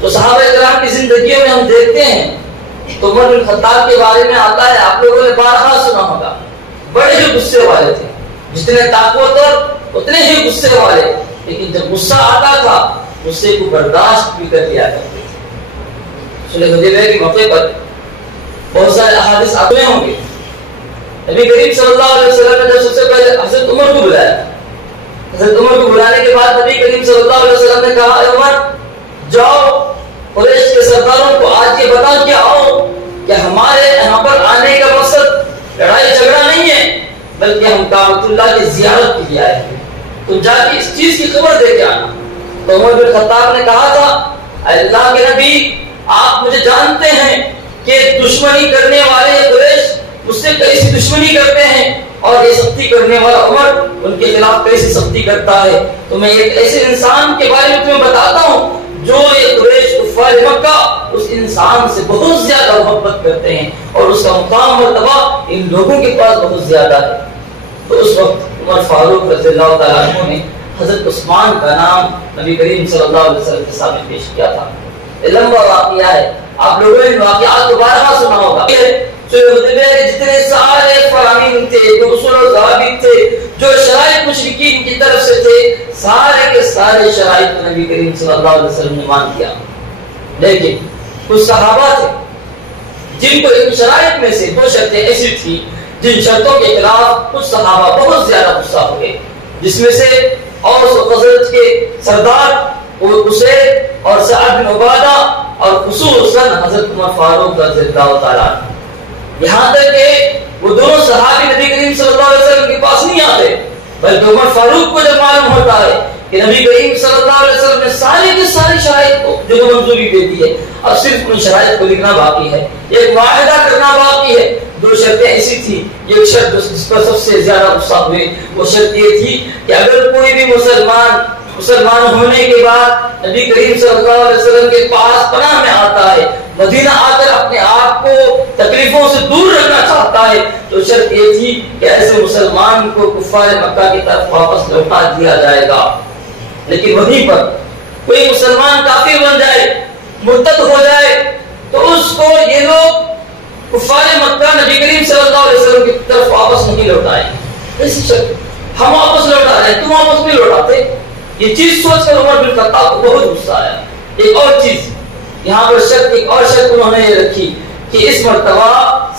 تو صحابہ کرام کی زندگیوں میں ہم دیکھتے ہیں تو عمر بن خطاب کے بارے میں آتا ہے، آپ لوگوں نے بارہا سنا ہوگا، بڑے ہی غصے والے تھے، جتنے طاقتور اتنے ہی غصے والے، لیکن جب غصہ آتا تھا غصے کو برداشت بھی کر لیا کرتے تھے۔ صلح حدیبیہ کے موقع پر بہت سارے احادیث آتے ہوں گے، نبی کریم صلی اللہ علیہ وسلم نے سب سے پہلے حضرت عمر کو بلایا۔ حضرت عمر کو بلانے کے بعد نبی کریم صلی اللہ علیہ وسلم نے کہا، اے عمر جاؤ قریش کے سرداروں کو آج یہ بتا کے آؤ کہ ہمارے یہاں پر آنے کا مقصد لڑائی جھگڑا نہیں ہے، بلکہ ہم کعبۃ اللہ کی زیارت کے لیے آئے ہیں، تم جا کے اس چیز کی خبر دے کے آنا۔ تو عمر بن خطاب نے کہا تھا، اے اللہ کے نبی آپ مجھے جانتے ہیں کہ دشمنی کرنے والے قریش مجھ سے کیسی دشمنی کرتے ہیں، اور یہ سختی کرنے والا عمر ان کے خلاف کیسی سختی کرتا ہے، تو میں ایک ایسے انسان کے بارے میں تمہیں بتاتا ہوں جو یہ قریش کفار مکہ اس انسان سے بہت زیادہ محبت کرتے ہیں، اور اس کا مقام مرتبہ ان لوگوں کے پاس بہت زیادہ ہے۔ تو اس وقت عمر فاروق رضی اللہ تعالیٰ عنہ نے حضرت عثمان کا نام نبی کریم صلی اللہ علیہ وسلم کے سامنے پیش کیا تھا۔ یہ لمبا واقعہ ہے، آپ لوگوں نے واقعات دوبارہ سنا ہوگا۔ جتنے سارے فرامین تھے، جو اصول و ضوابط تھے، جو شرائط مشرکین کی طرف سے تھے، سارے کے سارے شرائط نبی کریم صلی اللہ علیہ وسلم نے مان کیا، لیکن کچھ صحابہ تھے جن کو ان شرائط میں سے دو شرطیں ایسی تھی جن شرطوں کے خلاف کچھ صحابہ بہت زیادہ غصہ ہوئے، جس میں سے اوس و خزرج کے سردار اسید اور سعد بن عبادہ اور خصوصاً حضرت عمر فاروق رضی اللہ تعالیٰ عنہ، یہاں تک کہ وہ دونوں صحابی نبی کریم صلی اللہ علیہ وسلم کے پاس نہیں آتے، بلکہ عمر فاروق کو جب معلوم ہوتا ہے کہ نبی کریم صلی اللہ علیہ وسلم نے ساری کی ساری شرائط کو جو منظوری دے دی ہے، اب صرف ان شرائط کو لکھنا باقی ہے، ایک معاہدہ کرنا باقی ہے۔ دو شرطیں ایسی تھی، ایک شرط جس پر سب سے زیادہ غصہ ہوئے وہ شرط یہ تھی کہ اگر کوئی بھی مسلمان ہونے کے بعد نبی کریم صلی اللہ علیہ وسلم کے پاس پناہ میں آتا ہے، مدینہ آ کر اپنے آپ کو تکلیفوں سے دور رکھنا چاہتا ہے، تو شرط یہ تھی کہ ایسے مسلمان کو کفار مکہ کی طرف واپس لوٹا دیا جائے گا۔ لیکن وہیں پر کوئی مسلمان کافر بن جائے، مرتد ہو جائے، تو اس کو یہ لوگ کفار مکہ نبی کریم صلی اللہ علیہ وسلم کی طرف واپس نہیں لوٹائیں۔ ایسی شرط، ہم واپس لوٹا رہے ہیں، تم واپس نہیں لوٹاتے۔ یہ چیز سوچ کر عمر بن خطاب کو بہت غصہ آیا۔ ایک اور چیز یہاں پر ایک اور شرط انہوں نے یہ رکھی کہ اس مرتبہ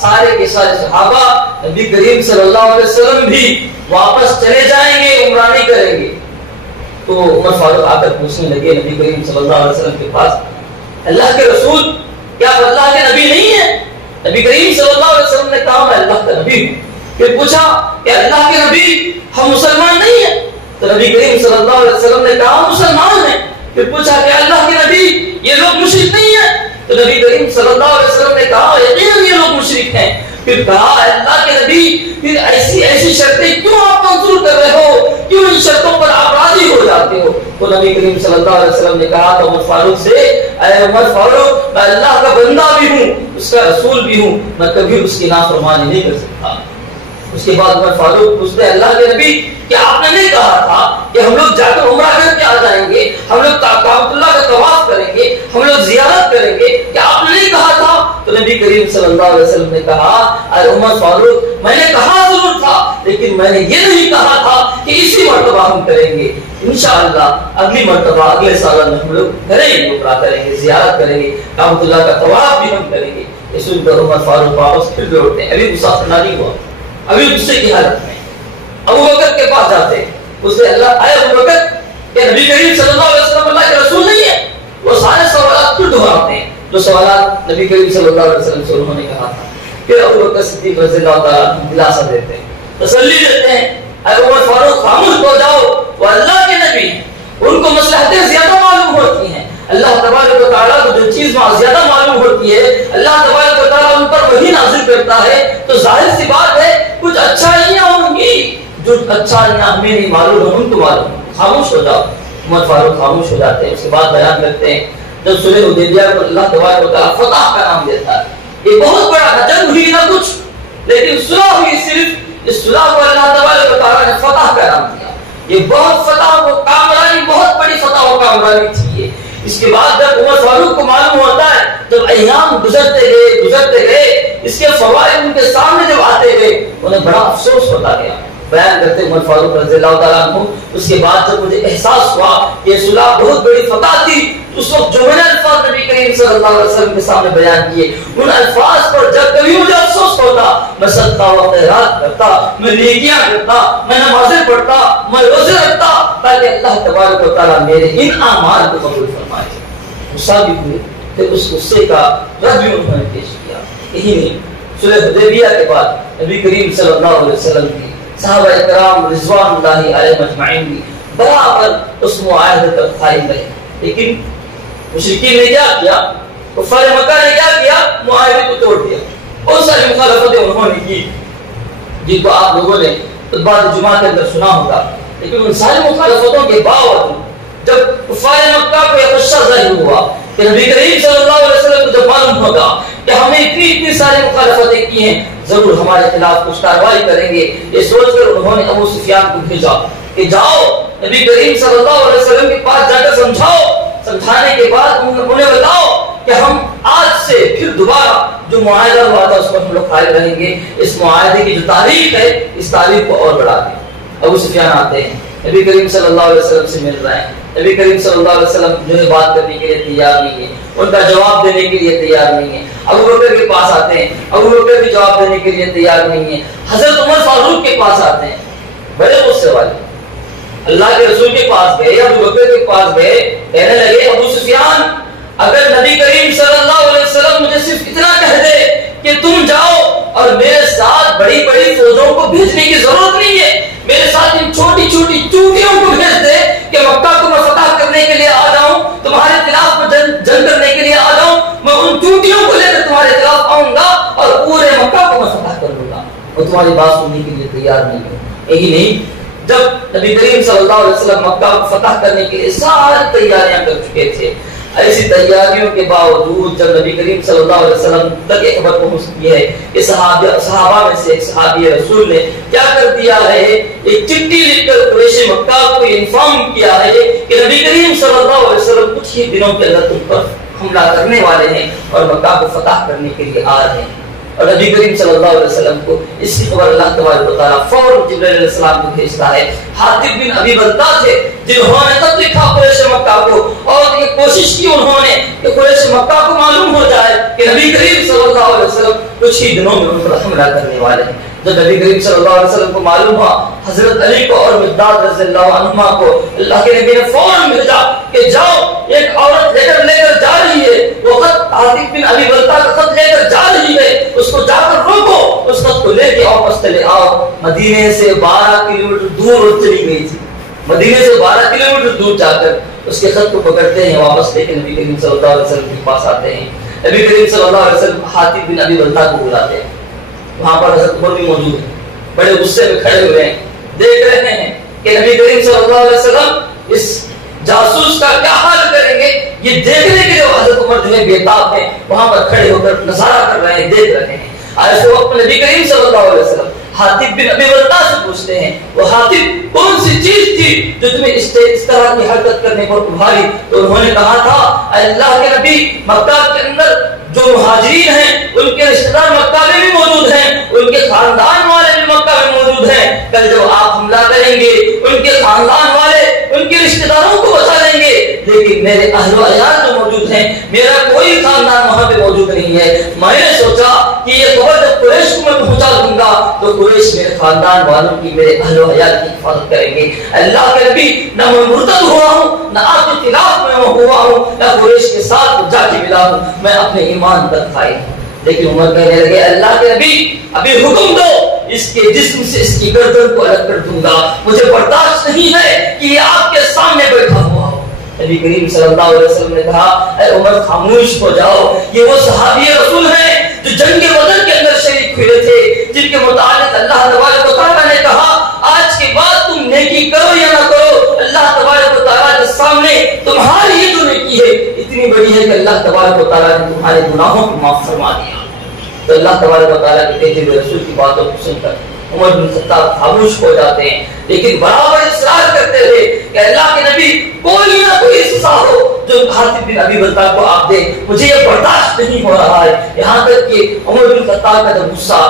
سارے کے سارے صحابہ نبی کریم صلی اللہ علیہ وسلم بھی واپس چلے جائیں گے، عمرہ نہیں کریں گے۔ تو عمر فاروق آ کر پوچھنے لگے نبی کریم صلی اللہ علیہ وسلم کے پاس، اللہ کے رسول کیا آپ اللہ کے نبی نہیں ہیں؟ نبی کریم صلی اللہ علیہ وسلم نے کہا میں اللہ کا نبی ہوں۔ پھر پوچھا کہ اللہ کے نبی ہم مسلمان نہیں ہیں؟ تو نبی کریم صلی اللہ علیہ وسلم نے کہا مسلمان ہیں۔ پھر پوچھا کہ اللہ کے نبی یہ لوگ مشرک نہیں ہیں؟ تو نبی کریم صلی اللہ علیہ وسلم نے کہا یقیناً یہ لوگ مشرک ہیں۔ پھر کہا اللہ کے نبی پھر ایسی شرطیں کیوں آپ منظور کر رہے ہو، کیوں ان شرطوں پر آپ راضی ہو جاتے ہو؟ تو نبی کریم صلی اللہ علیہ وسلم نے کہا تو عمر فاروق سے، اے عمر فاروق میں اللہ کا بندہ بھی ہوں، اس کا رسول بھی ہوں، میں کبھی اس کی نافرمانی نہیں کر سکتا۔ اس کے بعد عمر فاروق پوچھتے ہیں اللہ کے نبی کیا آپ نے نہیں کہا تھا کہ ہم لوگ جا کر عمرہ کر کے آ جائیں گے، ہم لوگ کعبۃ اللہ کا طواف کریں گے، ہم لوگ زیارت کریں گے، کیا آپ نے نہیں کہا تھا؟ تو نبی کریم صلی اللہ علیہ وسلم نے کہا اے عمر فاروق میں نے کہا ضرور تھا، لیکن میں نے یہ نہیں کہا تھا کہ اسی مرتبہ ہم کریں گے، انشاءاللہ اگلی مرتبہ اگلے سال میں ہم لوگ کریں گے، عمرہ کریں گے، زیارت کریں گے، کعبۃ اللہ کا طواف بھی ہم کریں گے۔ اس سن کر عمر فاروق واپس پھر لوٹتے ہیں، ابھی غصہ نہیں ہوا، ابھی غصے کی حالت میں ابو بکر کے پاس جاتے ہیں، اس نے اللہ اے ابو بکر کہ نبی کریم صلی اللہ علیہ وسلم اللہ کے رسول نہیں ہے؟ وہ سارے سوالات پھر دہراتے ہیں جو سوالات نبی کریم صلی اللہ علیہ وسلم سے انہوں نے کہا تھا۔ پھر ابو بکر صدیق رضی اللہ تعالیٰ عنہ دلاسا دیتے ہیں، تسلی دیتے ہیں، اے عمر فاروق خاموش ہو جاؤ، وہ اللہ کے نبی ہیں، ان کو مصلحتیں زیادہ معلوم ہوتی ہیں، اللہ تبارک و تعالیٰ کو جو چیز زیادہ معلوم ہوتی ہے اللہ تبارک و تعالیٰ ان پر وہی نازل کرتا ہے، تو ظاہر سی بات ہے کچھ اچھائیاں ہوں گی جو اچھائیاں ہمیں نہیں معلوم ہے ان کو معلوم، خاموش ہو جاؤ۔ عمر فاروق خاموش ہو جاتے ہیں۔ اس کے بعد بیان کرتے ہیں جب صلح حدیبیہ کو اللہ تبارک و تعالیٰ فتح کا نام دیتا ہے، یہ بہت بڑا نہ جنگ ہوئی نہ کچھ، لیکن صلح ہوئی، صرف اس صلح کو اللہ تبارک و تعالیٰ نے فتح کا نام دیا۔ یہ بہت فتح و کامرانی، بہت بڑی فتح و کامرانی تھی۔ اس کے بعد جب عمر فاروق کو معلوم ہوتا ہے، جب ایام گزرتے گئے اس کے فوائد ان کے سامنے جب آتے گئے، انہیں بڑا افسوس ہوتا گیا۔ بیان کرتے عمر فاروق رضی اللہ تعالیٰ عنہ، اس کے بعد جب مجھے احساس ہوا کہ صلح بہت بڑی فتح تھی، اس وقت جو میں نے الفاظ نبی کریم صلی اللہ علیہ وسلم کے سامنے بیان کیے، ان الفاظ پر جب کبھی مجھے افسوس ہوتا، میں صدقہ و خیرات کرتا، میں نیکیاں کرتا، میں نمازیں پڑھتا، میں روزے رکھتا، تاکہ اللہ تبارک و تعالیٰ میرے ان اعمال کو قبول فرمائے۔ غصہ بھی ہوئے، پھر اس غصے کا رد بھی انہوں نے پیش کیا۔ یہی نہیں، صلح حدیبیہ کے بعد نبی کریم صلی اللہ علیہ وسلم کی صحابہ اکرام رضوان اللہ علیہم اجمعین بھی برابر اس معاہدے پر قائم رہے، لیکن مشرکین نے کیا کیا؟ کفار مکہ نے کیا کیا؟ معاہدے کو توڑ دیا۔ بہت ساری مخالفتیں انہوں نے کی جن کو آپ لوگوں نے بعد جمعہ کے اندر سنا ہوگا، لیکن ان ساری مخالفتوں کے باوجود جب کفار مکہ کو یہ خدشہ ظاہر ہوا کہ نبی کریم صلی اللہ علیہ وسلم کو جب معلوم ہوگا کہ ہم نے اتنی ساری مخالفتیں کی ہیں، ضرور ہمارے خلاف کچھ کارروائی کریں گے، یہ سوچ کر انہوں نے ابو سفیان کو بھیجا کہ جاؤ نبی کریم صلی اللہ علیہ وسلم کے پاس جا کر سمجھاؤ۔ سمجھانے کے بعد انہیں بتاؤ کہ ہم آج سے پھر دوبارہ جو معاہدہ ہوا تھا اس پر ہم لوگ قائم رہیں گے، اس معاہدے کی جو تاریخ ہے اس تاریخ کو اور بڑھا دیں۔ ابو سفیان آتے ہیں، نبی کریم صلی اللہ علیہ وسلم سے مل رہے ہیں، نبی کریم صلی اللہ علیہ وسلم جو ہے بات کرنے کے لیے تیار نہیں ہے، ان کا جواب دینے کے لیے تیار نہیں ہے۔ ابو بکر کے پاس آتے ہیں، ابو بکر بھی جواب دینے کے لیے تیار نہیں ہے۔ حضرت عمر فاروق کے پاس آتے ہیں، بڑے غصے والے، اللہ کے رسول کے پاس گئے، ابو بکر کے پاس گئے، کہنے لگے ابو سفیان اگر نبی کریم صلی اللہ علیہ وسلم مجھے صرف اتنا کہہ دے کہ تم جاؤ اور میرے ساتھ بڑی بڑی فوجوں کو بھیجنے کی ضرورت نہیں ہے، میرے ساتھ ان چھوٹی چھوٹی چونٹیوں کو بھیج دے کہ مکہ کو میں فتح کرنے کے لیے آ جاؤں، تمہارے خلاف میں جنگ کرنے کے لیے آ جاؤں، میں ان چونٹیوں کو لے کر تمہارے خلاف آؤں گا اور پورے مکہ کو میں فتح کر لوں گا، وہ تمہاری بات سننے کے لیے تیار نہیں ہے۔ یہی نہیں، جب نبی کریم صلی اللہ علیہ وسلم مکہ کو فتح کرنے کے لیے ساری تیاریاں کر چکے تھے، ایسی تیاریوں کے باوجود جب نبی کریم صلی اللہ علیہ وسلم تک یہ خبر پہنچتی ہے کہ صحابہ میں سے ایک صحابی رسول نے کیا کر دیا ہے، ایک چٹھی لکھ کر قریش مکہ کو انفارم کیا ہے کہ نبی کریم صلی اللہ علیہ وسلم کچھ ہی دنوں کے اندر تم پر حملہ کرنے والے ہیں اور مکہ کو فتح کرنے کے لیے آ رہے ہیں۔ اور نبی کریم صلی اللہ علیہ وسلم کو اس کی خبر اللہ تبارک و تعالیٰ فوراً جبرائیل علیہ السلام کو بھیجتا ہے۔ حاطب بن ابی بلتع تھے جنہوں نے تب لکھا قریش مکہ کو، اور یہ کوشش کی انہوں نے کہ قریش مکہ کو معلوم ہو جائے کہ نبی کریم صلی اللہ علیہ وسلم کچھ ہی دنوں میں ان پر حملہ کرنے والے ہیں۔ جب نبی کریم صلی اللہ علیہ وسلم کو معلوم ہوا، حضرت علی کو اور مقداد رضی اللہ عنہما کو اللہ کے نبی نے فوراً بھیجا کہ جاؤ، ایک عورت لے کر جا رہی ہے، وہ خط حاطب بن ابی بلتع کا خط لے کر جا رہی ہے، اس کو جا کر روکو، اس خط کو لے کے واپس چلے آؤ۔ مدینے سے 12 کلومیٹر دور چلی گئی تھی، مدینے سے 12 کلومیٹر دور جا کر اس کے خط کو پکڑتے ہیں، واپس لے کے نبی کریم صلی اللہ علیہ وسلم کے پاس آتے ہیں۔ نبی کریم صلی اللہ علیہ وسلم حاطب بن ابی بلتع کو بلاتے ہیں، وہاں پر حضرت عمر بھی موجود ہیں، بڑے غصے میں کھڑے ہوئے ہیں، دیکھ رہے ہیں کہ نبی کریم صلی اللہ علیہ وسلم اس جاسوس کا کیا حال کریں گے، یہ دیکھنے کے لیے حضرت عمر جو ہے بےتاب ہیں، وہاں پر کھڑے ہو کر نظارہ کر رہے ہیں، دیکھ رہے ہیں۔ اس وقت نبی کریم صلی اللہ علیہ وسلم حاطب بن ابی بلتع سے پوچھتے ہیں، وہ حاطب کون سی چیز تھی جو تمہیں اس طرح کی حرکت کرنے پر ابھاری؟ تو انہوں نے کہا تھا، اللہ کے نبی مکہ کے اندر جو مہاجرین ہیں ان کے رشتہ دار مکہ میں بھی موجود ہیں، ان کے خاندان والے بھی مکہ میں موجود ہیں، کل جب آپ حملہ کریں گے ان کے خاندان والے ان کے رشتہ داروں کو بچا لیں گے، لیکن میرے اہل و عیال جو موجود ہیں میرا کوئی خاندان وہاں پہ موجود نہیں ہے۔ میں نے سوچا کہ یہ خبر جب قریش کو میں پہنچا دوں گا تو قریش میرے خاندان والوں کی، میرے اہل و عیال کی حفاظت کریں گے۔ اللہ کے نبی، نہ میں مرتد ہوا ہوں، نہ آپ کے خلاف میں ہوا ہوں، نہ قریش کے ساتھ جا کے ملا ہوں، میں اپنے ایمان پر قائم ہوں۔ لیکن عمر کہنے لگے، اللہ کے نبی ابھی حکم دو، اس کے جسم سے اس کی گردن کو الگ کر دوں گا، مجھے برداشت نہیں ہے کہ یہ آپ کے سامنے بیٹھا ہوا ہو۔ نبی کریم صلی اللہ علیہ وسلم نے کہا، اے عمر خاموش ہو جاؤ، یہ وہ صحابی رسول ہیں جو جنگ بدر کے اندر شریک ہوئے تھے، جن کے متعلق اللہ تبارک و تعالیٰ نے کہا آج کے بعد تم نیکی کرو یا نہ کرو، اللہ تبارک و تعالیٰ کے سامنے تمہاری یہ جو نیکی ہے اتنی بڑی ہے کہ اللہ تبارک و تعالیٰ نے تمہارے گناہوں کو معاف فرما دیا۔ تو اللہ تبارک و تعالیٰ کے بھیجے ہوئے رسول کی باتوں کو سن کر عمر بن خطاب خاموش ہو جاتے ہیں، لیکن برابر اصرار کرتے تھے کہ اللہ کے نبی کوئی نہ کوئی حصہ ہو جو حاتب بن ابی بلتع کو آپ دیں، مجھے یہ برداشت نہیں ہو رہا ہے۔ یہاں تک کہ عمر بن خطاب کا جب غصہ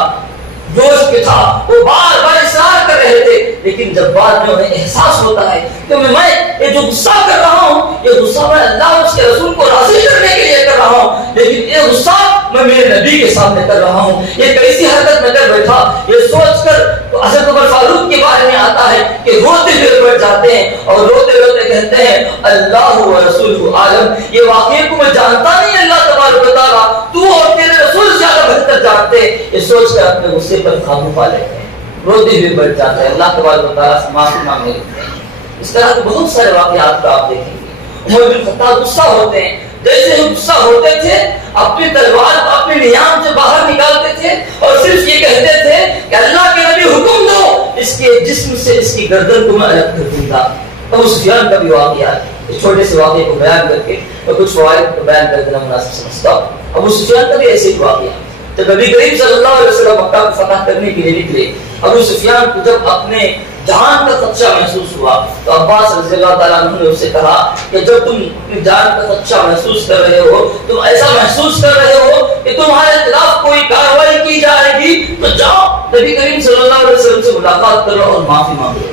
جوش کے تھا، وہ بار بار اصرار کر رہے تھے، لیکن جب بعد میں انہیں احساس ہوتا ہے کہ میں یہ جو غصہ کر رہا ہوں، یہ غصہ میں اللہ اور اس کے رسول کو راضی کرنے کے لیے کر رہا ہوں، لیکن یہ غصہ میں میرے نبی کے سامنے کر رہا ہوں، یہ کیسی حرکت میں کر بیٹھا، یہ سوچ کر حضرت عمر فاروق کے بارے میں آتا ہے کہ روتے ہوئے بیٹھ جاتے ہیں اور روتے روتے کہتے ہیں اللہ و رسول عالم، یہ واقعے کو میں جانتا نہیں، اللہ تبارک و تعالیٰ تو اور تیرے رسول زیادہ بہتر جانتے، یہ سوچ کر اپنے غصے پر قابو پا لیتے ہیں، روتے ہوئے بیٹھ جاتے ہیں، اللہ تبارک و تعالیٰ سے معافی مانگنے لگتے ہیں۔ اس طرح کے بہت سارے واقعات کو آپ دیکھیں گے۔ عمر بن خطاب غصہ ہوتے ہیں، جیسے ہی غصہ ہوتے تھے اپنی تلوار کو اپنے نیام سے باہر نکالتے تھے اور صرف یہ کہتے تھے کہ اللہ کے نبی حکم دو، اس کے جسم سے اس کی گردن کو میں الگ کر دوں گا۔ ابو سفیان کا بھی واقعہ ہے، اس چھوٹے سے واقعے کو بیان کر کے اور کچھ فوائد کو بیان کر دینا مناسب سمجھتا ہوں۔ ابو سفیان کا بھی ایسے ہی واقعہ ہے، جب نبی کریم صلی اللہ علیہ وسلم مکہ کو فتح کرنے کے لیے نکلے، ابو سفیان کو جب اپنے جان کا خدشہ محسوس ہوا تو عباس رضی اللہ تعالیٰ عنہ نے اس سے کہا کہ جب تم اپنی جان کا خدشہ محسوس کر رہے ہو، تم ایسا محسوس کر رہے ہو کہ تمہارے خلاف کوئی کارروائی کی جائے گی، تو جاؤ نبی کریم صلی اللہ علیہ وسلم سے ملاقات کرو اور معافی مانگو۔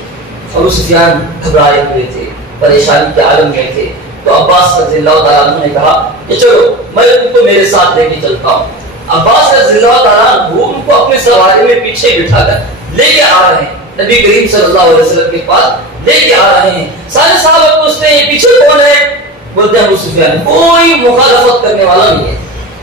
ابو سفیان گھبرائے ہوئے تھے، پریشانی کے عالم میں تھے، تو عباس رضی اللہ تعالیٰ عنہ نے کہا کہ چلو میں تم کو میرے ساتھ لے کے چلتا ہوں۔ عباس رضی اللہ تعالیٰ عنہ ان کو اپنے سواری میں پیچھے بٹھا کر لے کے آ رہے ہیں، نبی کریم صلی اللہ علیہ وسلم کے پاس لے کے آ رہے ہیں۔ سارے صحابہ پوچھتے ہیں یہ پیچھے کون ہے؟ بولتے ہیں ابو سفیان۔ کوئی مخالفت کرنے والا نہیں ہے۔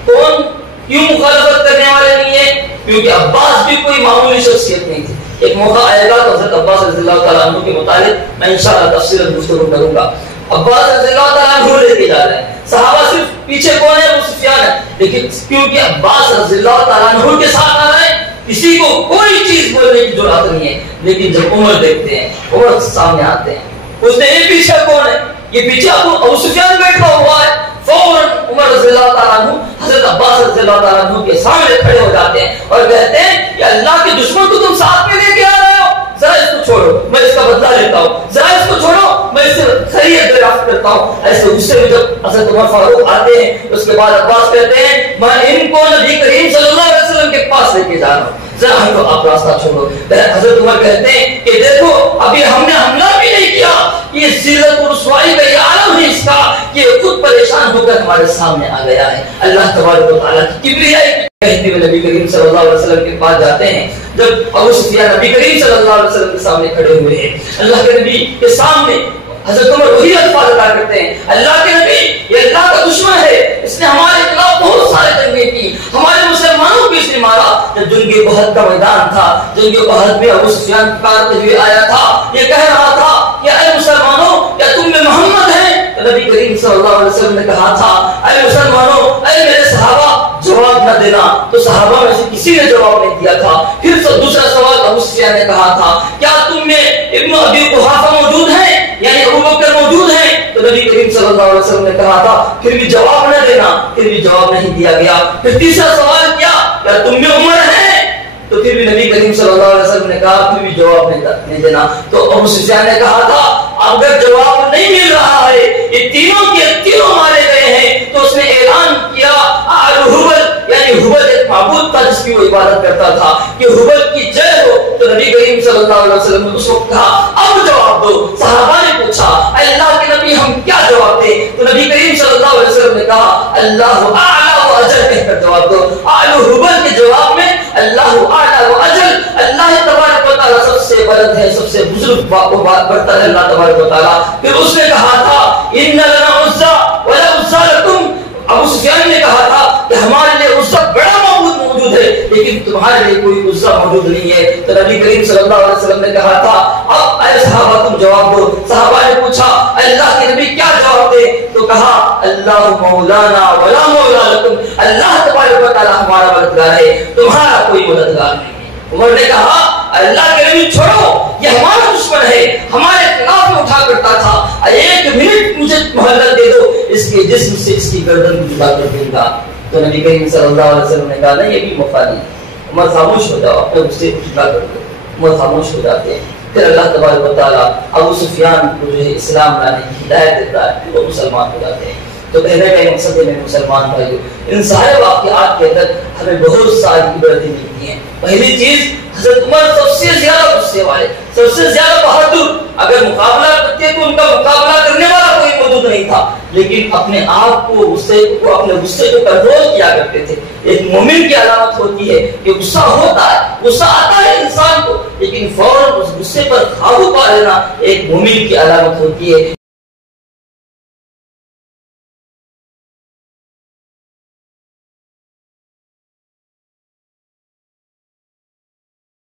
کون؟ کیوں مخالفت کرنے والے نہیں ہے؟ کیونکہ عباس بھی کوئی معمولی شخصیت نہیں تھی۔ ایک موقع آئے گا تو حضرت عباس رضی اللہ تعالیٰ عنہ کے متعلق میں انشاءاللہ تفصیلاً گفتگو کروں گا۔ عباس رضی اللہ تعالیٰ عنہ لے کے جا رہے ہیں، صحابہ صرف پیچھے کون ہے؟ ابو سفیان ہے، لیکن کیونکہ عباس رضی اللہ تعالیٰ عنہ کے ساتھ آ رہے ہیں کسی کو کوئی چیز بولنے کی جرات نہیں ہے۔ لیکن جب عمر دیکھتے ہیں، عمر سامنے آتے ہیں، پوچھتے ہیں یہ پیچھے کون ہے؟ یہ پیچھے ابو سفیان بیٹھا ہوا ہے۔ فوراً عمر رضی اللہ تعالیٰ عنہ حضرت عباس رضی اللہ تعالیٰ عنہ کے سامنے کھڑے ہو جاتے ہیں اور کہتے ہیں کہ اللہ کے دشمن کو تم ساتھ میں لے کے آ رہے ہو، ذرا اس کو چھوڑو میں اس کا بدلہ لیتا ہوں، ذرا اس کو چھوڑو میں اس سے خیریت دریافت کرتا ہوں۔ ایسے غصے میں جب حضرت عمر فاروق آتے ہیں اس کے بعد عباس کہتے ہیں میں ان کو نبی کریم صلی اللہ علیہ وسلم کے پاس لے کے جا رہا ہوں، ذرا ہم کو آپ راستہ چھوڑو۔ حضرت عمر کہتے ہیں کہ دیکھو ابھی ہم نے حملہ بھی نہیں کیا، یہ ذلت و رسوائی کا یہ عالم ہے اس کا کہ خود پریشان ہو کر ہمارے سامنے آ گیا ہے۔ اللہ تبارک و تعالیٰ کی کبریائی کہتے ہوئے نبی کریم صلی اللہ علیہ وسلم کے پاس جاتے ہیں۔ جب ابو سفیان نبی کریم صلی اللہ علیہ وسلم کے سامنے کھڑے ہوئے ہیں، اللہ کے نبی کے سامنے حضرت عمر وہی الفاظ ادا کرتے ہیں، اللہ کے نبی یہ اللہ کا دشمن ہے، اس نے ہمارے خلاف بہت سارے جنگیں کی، ہمارے مسلمانوں کو اس نے مارا۔ جب جنگ احد کا میدان تھا، جنگ احد میں ابو سفیان پکارتے ہوئے آیا تھا، یہ کہہ رہا تھا کہ اے مسلمانوں کیا تم میں محمد ہیں؟ نبی کریم صلی اللہ علیہ وسلم نے کہا تھا اے مسلمانوں اے میرے صحابہ جواب نہ دینا، تو صحابہ میں سے کسی نے جواب نہیں دیا تھا۔ پھر دوسرا سوال ابو سفیان نے کہا تھا کیا تم میں ابن ابی قحافہ موجود ہیں، یعنی ابو بکر موجود ہیں؟ تو نبی کریم صلی اللہ علیہ وسلم نے کہا تھا پھر بھی جواب نہ دینا، پھر بھی جواب نہیں دیا گیا۔ پھر تیسرا سوال کیا تم میں عمر ہے؟ تو پھر بھی نبی کریم صلی اللہ علیہ وسلم نے کہا پھر بھی جواب نہیں دینا۔ تو ابو سفیان نے کہا تھا اگر جواب نہیں مل رہا ہے، یہ تینوں کے تینوں مارے گئے ہیں، تو اس نے اعلان کیا ہبل، یعنی ہبل ایک معبود تھا جس کی وہ عبادت کرتا تھا، کہ ہبل کی جے ہو۔ تو نبی کریم صلی اللہ علیہ وسلم نے اس وقت کہا اب جواب دو۔ صحابہ نے پوچھا اللہ کے نبی ہم کیا جواب دیں؟ تو نبی کریم صلی اللہ علیہ وسلم نے کہا اللہ اعلی و اجل کہہ کر جواب دو۔ اعلی ہبل کے جواب میں اللہ اعلی و اجل، اللہ تبارک و تعالیٰ سب سے بلند ہے، سب سے بزرگ برتر ہے اللہ تبارک و تعالیٰ۔ پھر اس نے کہا تھا ان لنا عزا ولا عزا لکم، ابو سفیان نے کہا تھا کہ ہمارے لیے عزا بڑا معبود موجود ہے لیکن تمہارے لیے کوئی عزا موجود نہیں ہے۔ تو نبی کریم صلی اللہ علیہ وسلم نے کہا تھا اب اے صحابہ تم جواب دو۔ صحابہ نے پوچھا اللہ کے نبی کیا جواب دے؟ تو کہا اللہ مولانا ولا مولا لکم، اللہ تبارک و تعالیٰ ہمارا مددگار ہے، تمہارا کوئی مددگار نہیں ہے۔ عمر نے کہا اللہ کے نبی چھوڑو، یہ ہمارا دشمن ہے، ہمارے خلاف میں اٹھا کرتا تھا، ایک منٹ مجھے مہلت دے دو، اس کے جسم سے اس کی گردن کو جدا کر دوں گا۔ تو نبی کریم صلی اللہ علیہ وسلم نے کہا نہیں یہ بھی موقع نہیں، عمر خاموش ہو جاؤ، اپنے غصے کو جدا کر دو۔ عمر خاموش ہو جاتے ہیں۔ پھر اللہ تبارک و تعالیٰ ابو سفیان کو جو ہے اسلام لانے کی ہدایت دیتا ہے، وہ مسلمان ہو جاتے ہیں۔ تو کہنے کا مقصد ہے مسلمان بھائیو، ان سارے واقعات کے اندر ہمیں بہت ساری عبرتیں ملتی ہیں۔ پہلی چیز، حضرت عمر سب سے زیادہ غصے والے، سب سے زیادہ بہادر، اگر مقابلہ کرتے تو ان کا مقابلہ کرنے والا کوئی موجود نہیں تھا، لیکن اپنے آپ کو اپنے غصے کو کنٹرول کیا کرتے تھے۔ ایک مومن کی علامت ہوتی ہے کہ غصہ ہوتا ہے، غصہ آتا ہے انسان کو، لیکن فوراً اس غصے پر قابو پا لینا ایک مومن کی علامت ہوتی ہے۔